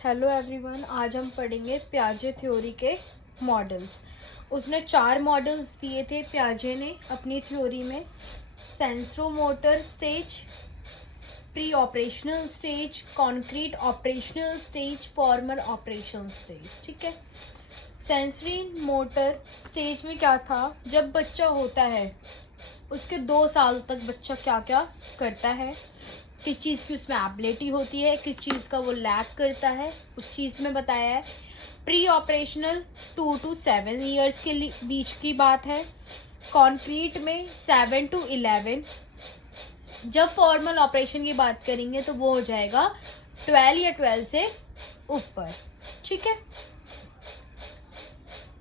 Hello everyone, आज हम पढ़ेंगे पियाजे थ्योरी के मॉडल्स। उसने 4 मॉडल्स दिए थे पियाजे ने अपनी थ्योरी में। Sensorimotor stage, pre operational stage, concrete operational stage, formal operational stage. ठीक है। सेंसरी मोटर स्टेज में क्या था, जब बच्चा होता है उसके 2 साल तक बच्चा क्या क्या करता है, किस चीज़ की उसमें एबिलिटी होती है, किस चीज़ का वो लैक करता है, उस चीज़ में बताया है। प्री ऑपरेशनल 2 to 7 ईयर्स के बीच की बात है। कॉन्क्रीट में 7 to 11। जब फॉर्मल ऑपरेशन की बात करेंगे तो वो हो जाएगा 12 या 12 से ऊपर। ठीक है।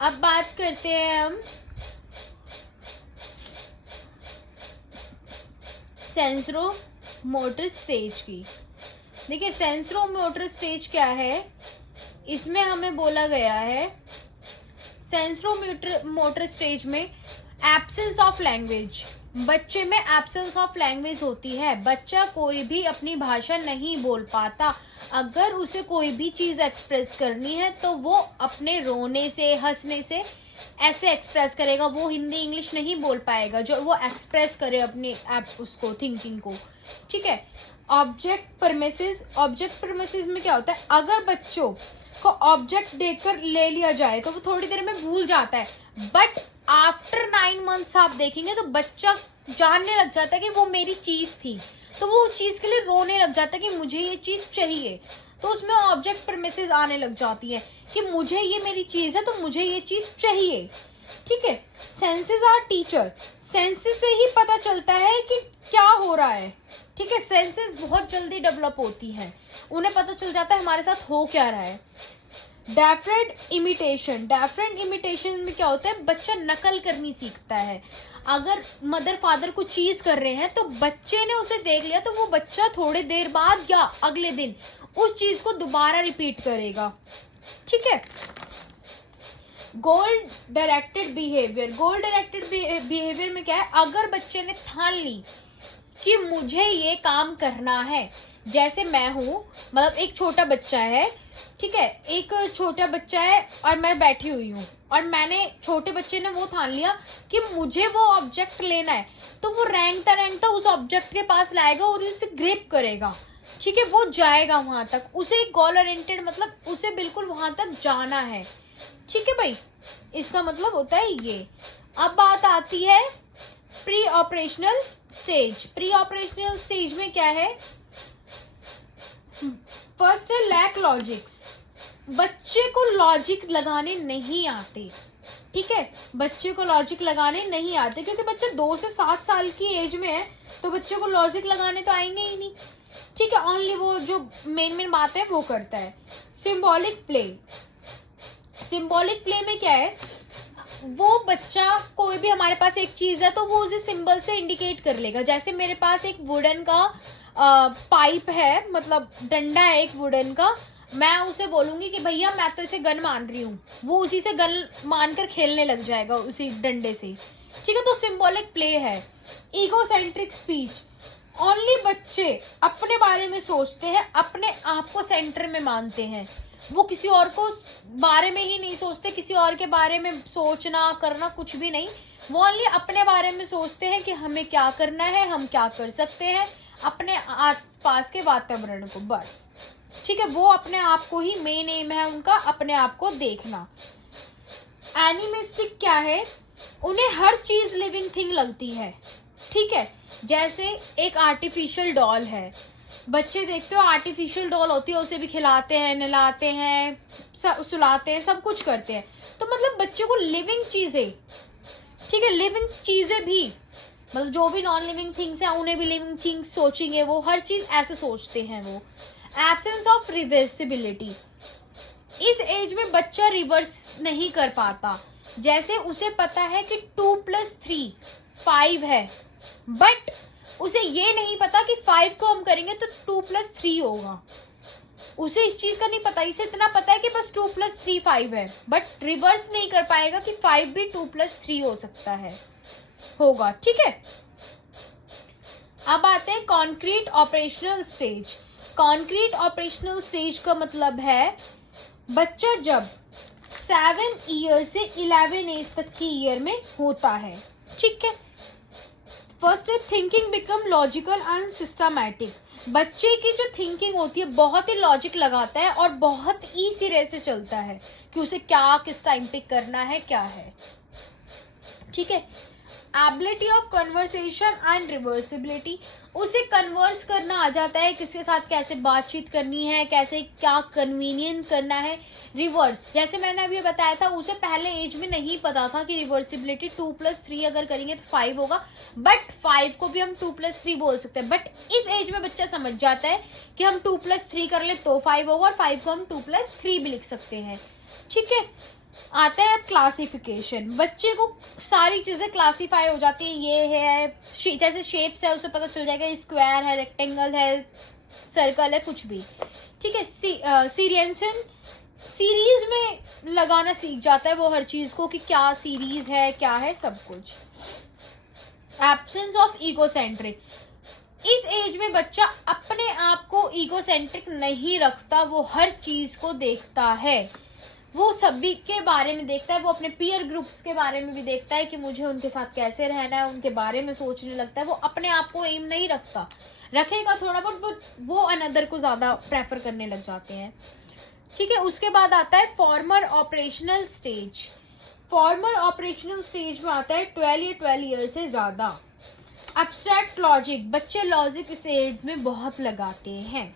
अब बात करते हैं हम सेंसरो मोटर स्टेज की। देखिए, सेंसरो मोटर स्टेज क्या है, इसमें हमें बोला गया है सेंसरो मोटर स्टेज में एब्सेंस ऑफ लैंग्वेज। बच्चे में एब्सेंस ऑफ लैंग्वेज होती है। बच्चा कोई भी अपनी भाषा नहीं बोल पाता। अगर उसे कोई भी चीज एक्सप्रेस करनी है तो वो अपने रोने से, हंसने से ऐसे एक्सप्रेस करेगा। वो हिंदी इंग्लिश नहीं बोल पाएगा जो वो एक्सप्रेस करे अपनी उसको थिंकिंग को। ठीक है। ऑब्जेक्ट परमिसेस में क्या होता है, अगर बच्चों को ऑब्जेक्ट देकर ले लिया जाए तो वो थोड़ी देर में भूल जाता है, बट आफ्टर 9 मंथ्स आप देखेंगे तो बच्चा जानने लग जाता है कि वो मेरी चीज थी, तो वो उस चीज के लिए रोने लग जाता है कि मुझे ये चीज चाहिए। तो उसमें ऑब्जेक्ट परमिसेस आने लग जाती है कि मुझे ये मेरी चीज है तो मुझे ये चीज चाहिए। ठीक है। Senses are teacher. सेंसेस से ही पता चलता है कि क्या हो रहा है। ठीक है। सेंसेस बहुत जल्दी डेवलप होती हैं, उन्हें पता चल जाता है हमारे साथ हो क्या रहा है। डेफरेंट इमिटेशन में क्या होता है, बच्चा नकल करनी सीखता है। अगर मदर फादर कुछ चीज कर रहे हैं तो बच्चे ने उसे देख लिया तो वो बच्चा थोड़ी देर बाद या अगले दिन उस चीज को दोबारा रिपीट करेगा। ठीक है। गोल डायरेक्टेड बिहेवियर में क्या है, अगर बच्चे ने ठान ली कि मुझे ये काम करना है, जैसे मैं हूं, मतलब एक छोटा बच्चा है। ठीक है। एक छोटा बच्चा है और मैं बैठी हुई हूँ और मैंने, छोटे बच्चे ने वो ठान लिया कि मुझे वो ऑब्जेक्ट लेना है, तो वो रेंगता उस ऑब्जेक्ट के पास लाएगा और उसे ग्रिप करेगा। ठीक है। वो जाएगा वहां तक, उसे गोल ओरिएंटेड मतलब उसे बिल्कुल वहां तक जाना है। ठीक है भाई, इसका मतलब होता है ये। अब बात आती है प्री ऑपरेशनल स्टेज में क्या है, फर्स्ट है लैक लॉजिक्स। बच्चे को लॉजिक लगाने नहीं आते। ठीक है। बच्चे को लॉजिक लगाने नहीं आते क्योंकि बच्चा 2 से 7 साल की एज में है, तो बच्चे को लॉजिक लगाने तो आएंगे ही नहीं। ठीक है। ओनली वो जो मेन बात है वो करता है। सिंबॉलिक प्ले में क्या है, वो बच्चा, कोई भी हमारे पास एक चीज है तो वो उसे सिंबल से इंडिकेट कर लेगा। जैसे मेरे पास एक वुडन का पाइप है, मतलब डंडा है एक वुडन का, मैं उसे बोलूंगी कि भैया मैं तो इसे गन मान रही हूँ, वो उसी से गन मानकर खेलने लग जाएगा उसी डंडे से। ठीक है। तो सिंबॉलिक प्ले है। ईगोसेंट्रिक स्पीच, ओनली बच्चे अपने बारे में सोचते हैं, अपने आप को सेंटर में मानते हैं। वो किसी और को बारे में ही नहीं सोचते, किसी और के बारे में सोचना करना कुछ भी नहीं। वो ओनली अपने बारे में सोचते हैं कि हमें क्या करना है, हम क्या कर सकते हैं अपने आसपास के वातावरण को, बस। ठीक है। वो अपने आप को ही मेन एम है उनका, अपने आप को देखना। एनिमिस्टिक क्या है, उन्हें हर चीज लिविंग थिंग लगती है। ठीक है। जैसे एक आर्टिफिशियल डॉल है, बच्चे देखते हो आर्टिफिशियल डॉल होती है, उसे भी खिलाते हैं, नहलाते हैं, सुलाते हैं, सब कुछ करते हैं। तो मतलब बच्चों को लिविंग चीजें, ठीक है, लिविंग चीजें भी, मतलब जो भी नॉन लिविंग थिंग्स हैं उन्हें भी लिविंग थिंग्स सोचेंगे, वो हर चीज ऐसे सोचते हैं वो। एब्सेंस ऑफ रिवर्सिबिलिटी, इस एज में बच्चा रिवर्स नहीं कर पाता। जैसे उसे पता है कि 2 + 3 5 है, बट उसे ये नहीं पता कि 5 को हम करेंगे तो 2 + 3 होगा। उसे इस चीज का नहीं पता, इसे इतना पता है कि बस 2 + 3 5 है, बट रिवर्स नहीं कर पाएगा कि 5 भी 2 + 3 हो सकता है, होगा। ठीक है। अब आते हैं concrete operational stage. Concrete operational stage का मतलब है बच्चा जब 7 ईयर से 11 एज तक की ईयर में होता है, ठीक है। फर्स्ट है thinking become logical and systematic. बच्चे की जो थिंकिंग होती है बहुत ही लॉजिक लगाता है और बहुत ही सिरे से चलता है कि उसे क्या किस टाइम पे करना है, क्या है, ठीक है। Ability of conversation and reversibility, उसे कन्वर्स करना आ जाता है, किसके साथ कैसे बातचीत करनी है, कैसे क्या कन्वीनियंट करना है। रिवर्स, जैसे मैंने अभी बताया था, उसे पहले एज में नहीं पता था कि रिवर्सिबिलिटी 2+3 अगर करेंगे तो 5 होगा, बट 5 को भी हम 2+3 बोल सकते हैं। बट इस एज में बच्चा समझ जाता है कि हम 2+3 कर ले तो 5 होगा और 5 को हम 2+3 भी लिख सकते हैं, ठीक है। आता है अब क्लासिफिकेशन, बच्चे को सारी चीजें क्लासीफाई हो जाती है, ये है जैसे शेप्स है उसे पता चल जाएगा, स्क्वायर है, रेक्टेंगल है, सर्कल है, कुछ भी, ठीक है। सीरियंसन सीरीज में लगाना सीख जाता है वो हर चीज को कि क्या सीरीज है, क्या है, सब कुछ। एब्सेंस ऑफ ईगोसेंट्रिक, इस एज में बच्चा अपने आप को ईगोसेंट्रिक नहीं रखता, वो हर चीज को देखता है, वो सभी के बारे में देखता है, वो अपने पीयर ग्रुप्स के बारे में भी देखता है कि मुझे उनके साथ कैसे रहना है, उनके बारे में सोचने लगता है। वो अपने आप को एम नहीं रखता, रखेगा थोड़ा बहुत, बट वो अनदर को ज्यादा प्रेफर करने लग जाते हैं, ठीक है। उसके बाद आता है farmer operational stage. Farmer operational stage में आता है 12 ईयर से ज्यादा। एब्स्ट्रैक्ट लॉजिक, बच्चे लॉजिक इस एज में बहुत लगाते हैं।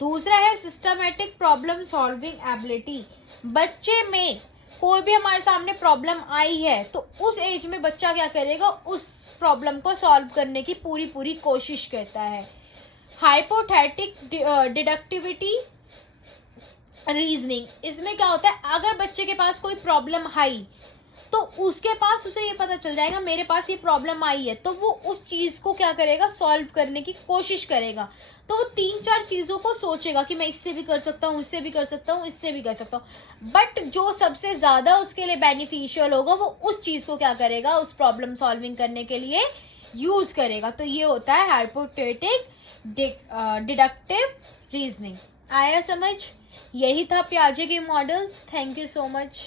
दूसरा है सिस्टमैटिक प्रॉब्लम सॉल्विंग एबिलिटी, बच्चे में कोई भी हमारे सामने प्रॉब्लम आई है तो उस एज में बच्चा क्या करेगा, उस प्रॉब्लम को सॉल्व करने की पूरी कोशिश करता है। हाइपोथेटिक डिडक्टिविटी रीजनिंग, इसमें क्या होता है, अगर बच्चे के पास कोई प्रॉब्लम आई तो उसके पास उसे ये पता चल जाएगा मेरे पास ये प्रॉब्लम आई है, तो वो उस चीज को क्या करेगा, सॉल्व करने की कोशिश करेगा। तो वो 3-4 चीजों को सोचेगा कि मैं इससे भी कर सकता हूँ, इससे भी कर सकता हूँ, इससे भी कर सकता हूँ, बट जो सबसे ज्यादा उसके लिए बेनिफिशियल होगा वो उस चीज को क्या करेगा, उस प्रॉब्लम सॉल्विंग करने के लिए यूज करेगा। तो ये होता है हाइपोथेटिक डिडक्टिव रीजनिंग। आया समझ? यही था पियाजे के models. Thank you so much.